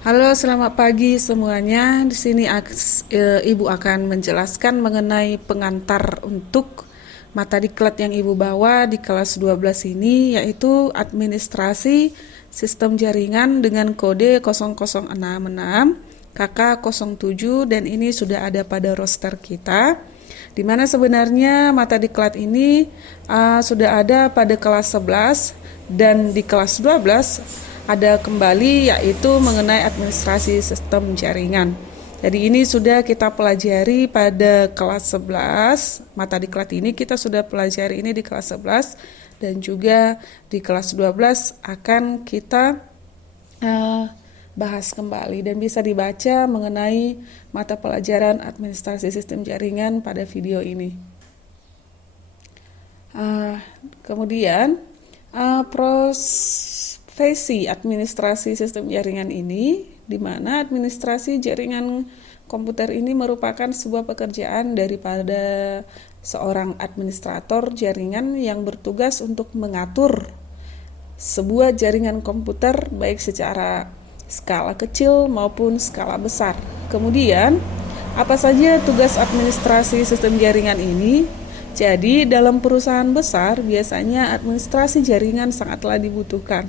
Halo, selamat pagi semuanya. Di sini Ibu akan menjelaskan mengenai pengantar untuk mata diklat yang Ibu bawa di kelas 12 ini, yaitu administrasi sistem jaringan dengan kode 0066 KK07, dan ini sudah ada pada roster kita. Di mana sebenarnya mata diklat ini sudah ada pada kelas 11, dan di kelas 12 ada kembali, yaitu mengenai administrasi sistem jaringan. Jadi ini sudah kita pelajari pada kelas 11, mata diklat ini kita sudah pelajari ini di kelas 11, dan juga di kelas 12 akan kita bahas kembali, dan bisa dibaca mengenai mata pelajaran administrasi sistem jaringan pada video ini. Kemudian profesi administrasi sistem jaringan ini, di mana administrasi jaringan komputer ini merupakan sebuah pekerjaan daripada seorang administrator jaringan yang bertugas untuk mengatur sebuah jaringan komputer baik secara skala kecil maupun skala besar. Kemudian, apa saja tugas administrasi sistem jaringan ini? Jadi, dalam perusahaan besar biasanya administrasi jaringan sangatlah dibutuhkan.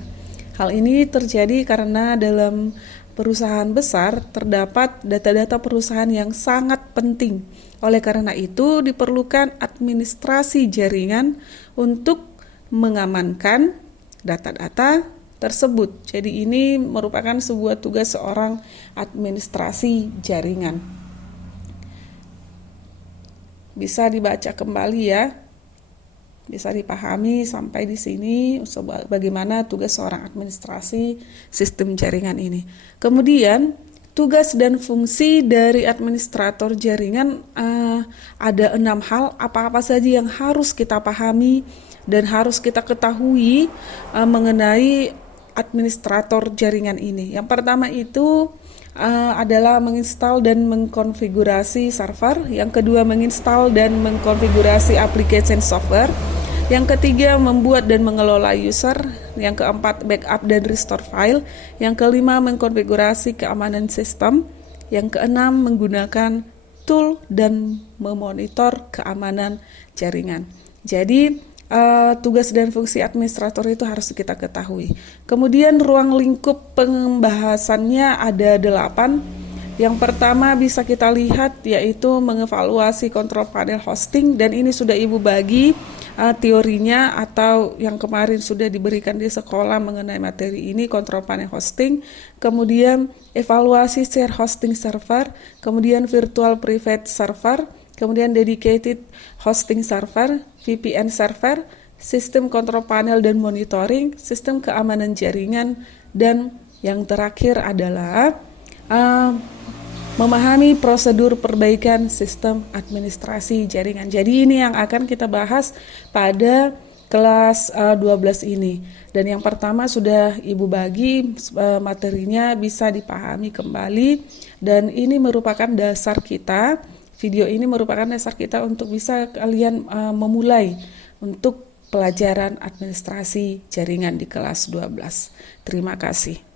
Hal ini terjadi karena dalam perusahaan besar terdapat data-data perusahaan yang sangat penting. Oleh karena itu, diperlukan administrasi jaringan untuk mengamankan data-data tersebut. Jadi ini merupakan sebuah tugas seorang administrasi jaringan. Bisa dibaca kembali ya. Bisa dipahami sampai di sini bagaimana tugas seorang administrasi sistem jaringan ini. Kemudian tugas dan fungsi dari administrator jaringan, ada 6 hal apa-apa saja yang harus kita pahami dan harus kita ketahui mengenai administrator jaringan ini. Yang pertama itu adalah menginstal dan mengkonfigurasi server. Yang kedua, menginstal dan mengkonfigurasi application software. Yang ketiga, membuat dan mengelola user. Yang keempat, backup dan restore file. Yang kelima, mengkonfigurasi keamanan sistem. Yang keenam, menggunakan tool dan memonitor keamanan jaringan. Jadi tugas dan fungsi administrator itu harus kita ketahui. Kemudian ruang lingkup pembahasannya ada 8. Yang pertama bisa kita lihat yaitu mengevaluasi kontrol panel hosting, dan ini sudah Ibu bagi teorinya atau yang kemarin sudah diberikan di sekolah mengenai materi ini, kontrol panel hosting. Kemudian evaluasi share hosting server, kemudian virtual private server, kemudian dedicated hosting server, VPN server, sistem kontrol panel dan monitoring, sistem keamanan jaringan, dan yang terakhir adalah memahami prosedur perbaikan sistem administrasi jaringan. Jadi ini yang akan kita bahas pada kelas 12 ini. Dan yang pertama sudah Ibu bagi materinya, bisa dipahami kembali, dan ini merupakan dasar kita. Video ini merupakan dasar kita untuk bisa kalian memulai untuk pelajaran administrasi jaringan di kelas 12. Terima kasih.